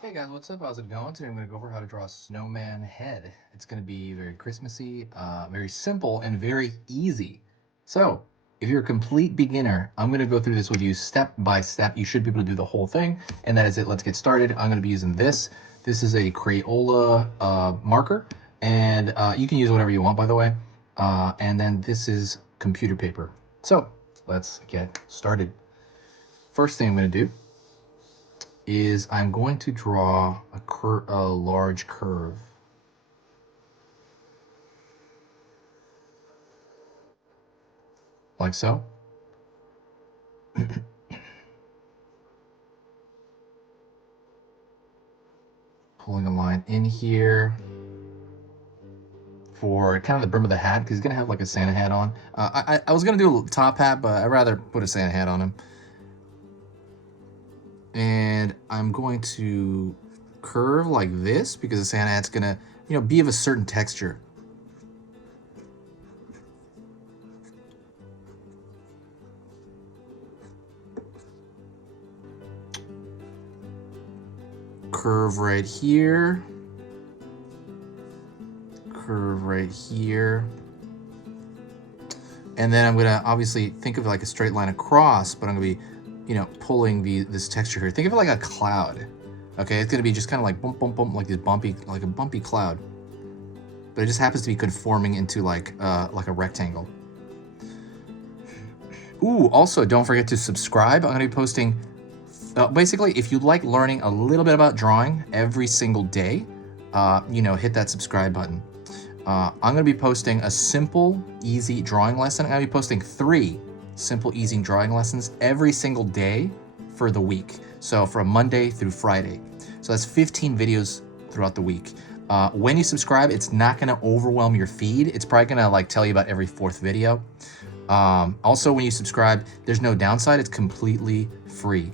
Hey guys, what's up? How's it going? Today I'm going to go over how to draw a snowman head. It's going to be very Christmassy, very simple, and very easy. So, if you're a complete beginner, I'm going to go through this with you step by step. You should be able to do the whole thing, and that is it. Let's get started. I'm going to be using this. This is a Crayola marker, and you can use whatever you want, by the way. And then this is computer paper. So, let's get started. First thing I'm going to do is I'm going to draw a large curve like so. Pulling a line in here for kind of the brim of the hat because he's gonna have like a Santa hat on. I was gonna do a top hat, but I'd rather put a Santa hat on him. And I'm going to curve like this because the Santa hat's gonna, be of a certain texture. Curve right here. Curve right here. And then I'm gonna obviously think of it like a straight line across, but I'm gonna be, pulling this texture here. Think of it like a cloud. Okay, it's gonna be just kind of like bump, bump, bump, like this bumpy, like a bumpy cloud. But it just happens to be conforming into like a rectangle. Ooh, also don't forget to subscribe. I'm gonna be posting. Basically, if you like learning a little bit about drawing every single day, hit that subscribe button. I'm going to be posting a simple, easy drawing lesson. I'm going to be posting 3 simple, easy drawing lessons every single day for the week. So from Monday through Friday. So that's 15 videos throughout the week. When you subscribe, it's not going to overwhelm your feed. It's probably going to like tell you about every 4th video. Also, when you subscribe, there's no downside. It's completely free.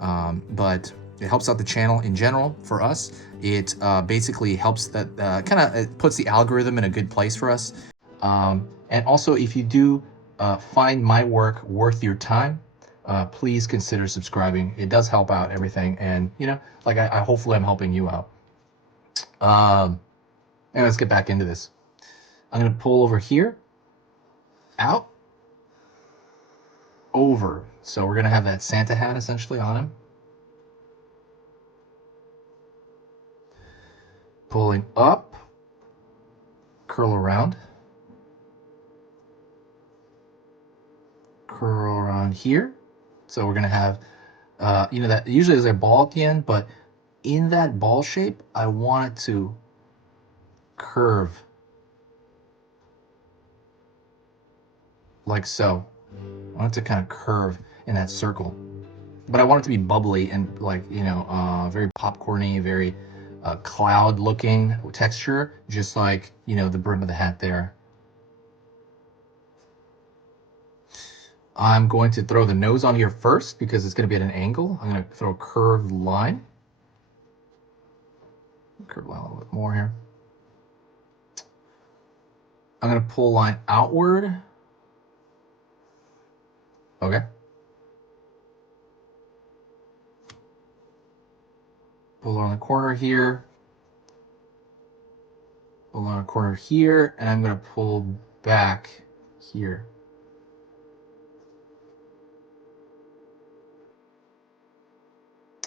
But it helps out the channel in general for us. It basically helps that it puts the algorithm in a good place for us. And also, if you do find my work worth your time, please consider subscribing. It does help out everything. And, like I hopefully I'm helping you out. And let's get back into this. I'm going to pull over here, out, over. So we're going to have that Santa hat essentially on him. Pulling up, curl around, curl around here. So we're gonna have, that usually there's a ball at the end, but in that ball shape, I want it to curve like so. I want it to kind of curve in that circle, but I want it to be bubbly and like, very popcorny, very cloud looking texture, just like, the brim of the hat there. I'm going to throw the nose on here first because it's going to be at an angle. I'm going to throw a curved line. Curved line a little bit more here. I'm going to pull a line outward. Okay. Pull on the corner here. Pull on a corner here. And I'm going to pull back here.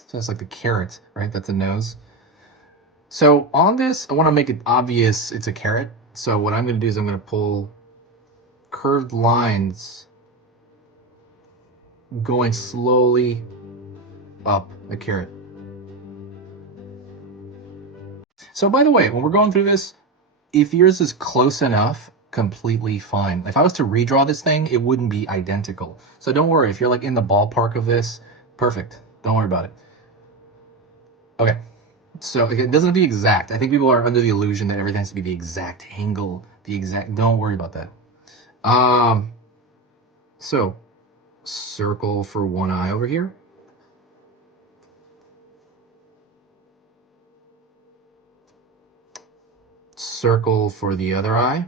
So that's like the carrot, right? That's a nose. So on this, I want to make it obvious it's a carrot. So what I'm going to do is I'm going to pull curved lines going slowly up the carrot. So by the way, when we're going through this, if yours is close enough, completely fine. If I was to redraw this thing, it wouldn't be identical. So don't worry, if you're like in the ballpark of this, perfect. Don't worry about it. Okay. So it doesn't have to be exact. I think people are under the illusion that everything has to be the exact angle, the exact. Don't worry about that. Um. So circle for one eye over here. Circle for the other eye.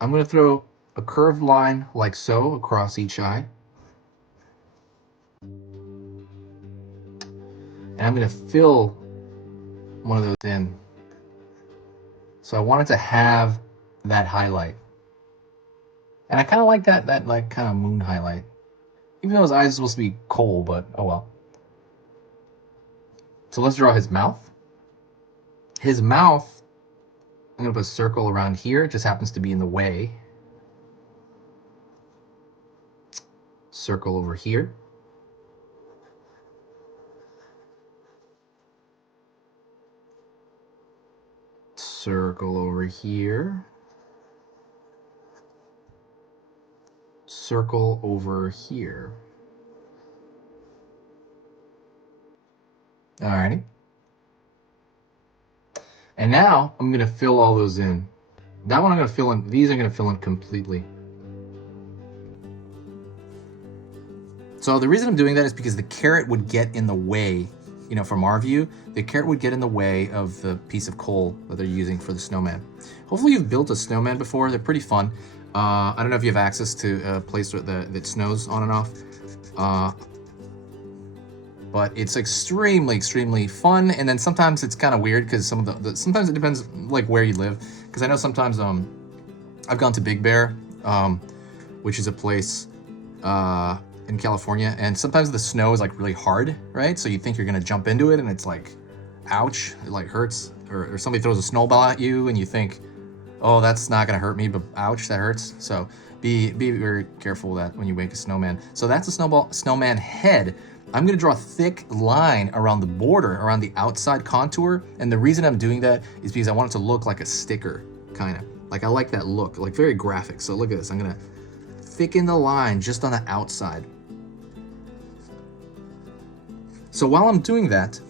I'm going to throw a curved line like so across each eye. And I'm going to fill one of those in. So I wanted to have that highlight. And I kind of like that like kind of moon highlight. Even though his eyes are supposed to be coal, but oh well. So let's draw his mouth. His mouth, I'm going to put a circle around here. It just happens to be in the way. Circle over here. Circle over here. Circle over here. Alrighty. And now I'm going to fill all those in. That one I'm going to fill in. These I'm going to fill in completely. So the reason I'm doing that is because the carrot would get in the way, you know, from our view, the carrot would get in the way of the piece of coal that they're using for the snowman. Hopefully you've built a snowman before. They're pretty fun. I don't know if you have access to a place that snows on and off. But it's extremely fun. And then sometimes it's kind of weird because some of sometimes it depends like where you live. Because I know sometimes I've gone to Big Bear, which is a place in California, and sometimes the snow is like really hard, right? So you think you're gonna jump into it and it's like, ouch, it like hurts. Or somebody throws a snowball at you and you think, oh, that's not gonna hurt me, but ouch, that hurts. So be very careful with that when you make a snowman. So that's a snowman head. I'm gonna draw a thick line around the border, around the outside contour. And the reason I'm doing that is because I want it to look like a sticker, kind of. Like I like that look, like very graphic. So look at this, I'm gonna thicken the line just on the outside. So while I'm doing that,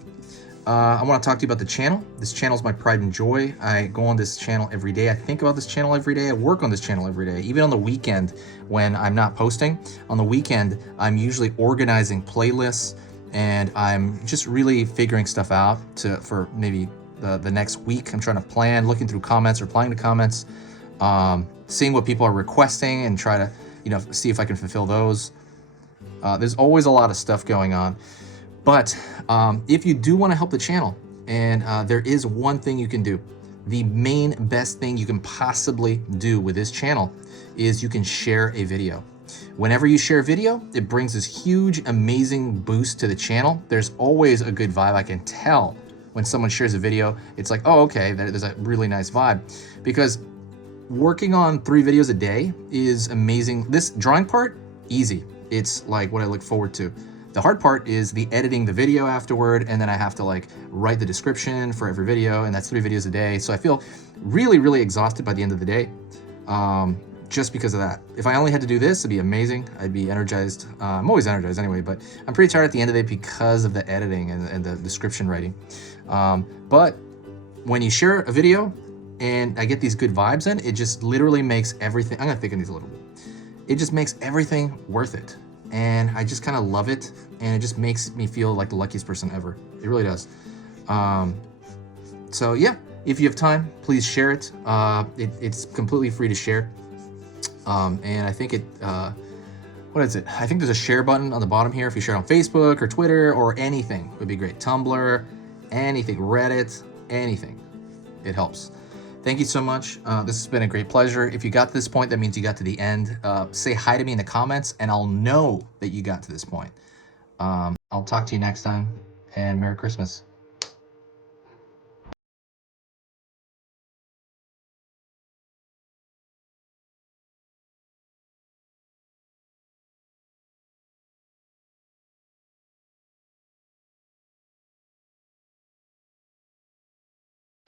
I want to talk to you about the channel. This channel is my pride and joy. I go on this channel every day. I think about this channel every day. I work on this channel every day. Even on the weekend when I'm not posting. On the weekend, I'm usually organizing playlists and I'm just really figuring stuff out for maybe the next week. I'm trying to plan, looking through comments, replying to comments, seeing what people are requesting and try to, you know, see if I can fulfill those. There's always a lot of stuff going on. But if you do want to help the channel, and there is one thing you can do, the main best thing you can possibly do with this channel is you can share a video. Whenever you share a video, it brings this huge, amazing boost to the channel. There's always a good vibe. I can tell when someone shares a video, it's like, oh, okay, there's a really nice vibe. Because working on 3 videos a day is amazing. This drawing part, easy. It's like what I look forward to. The hard part is the editing the video afterward, and then I have to like write the description for every video, and that's 3 videos a day. So I feel really exhausted by the end of the day, just because of that. If I only had to do this, it'd be amazing. I'd be energized. I'm always energized anyway, but I'm pretty tired at the end of the day because of the editing and the description writing. But when you share a video and I get these good vibes in, it just literally makes everything, I'm gonna thicken these a little bit. It just makes everything worth it. And I just kind of love it, and it just makes me feel like the luckiest person ever. It really does. So yeah, if you have time, please share it. It's completely free to share. And I think what is it? I think there's a share button on the bottom here. If you share it on Facebook or Twitter or anything, would be great. Tumblr, anything, Reddit, anything. It helps. Thank you so much. This has been a great pleasure. If you got to this point, that means you got to the end. Say hi to me in the comments, and I'll know that you got to this point. I'll talk to you next time, and Merry Christmas.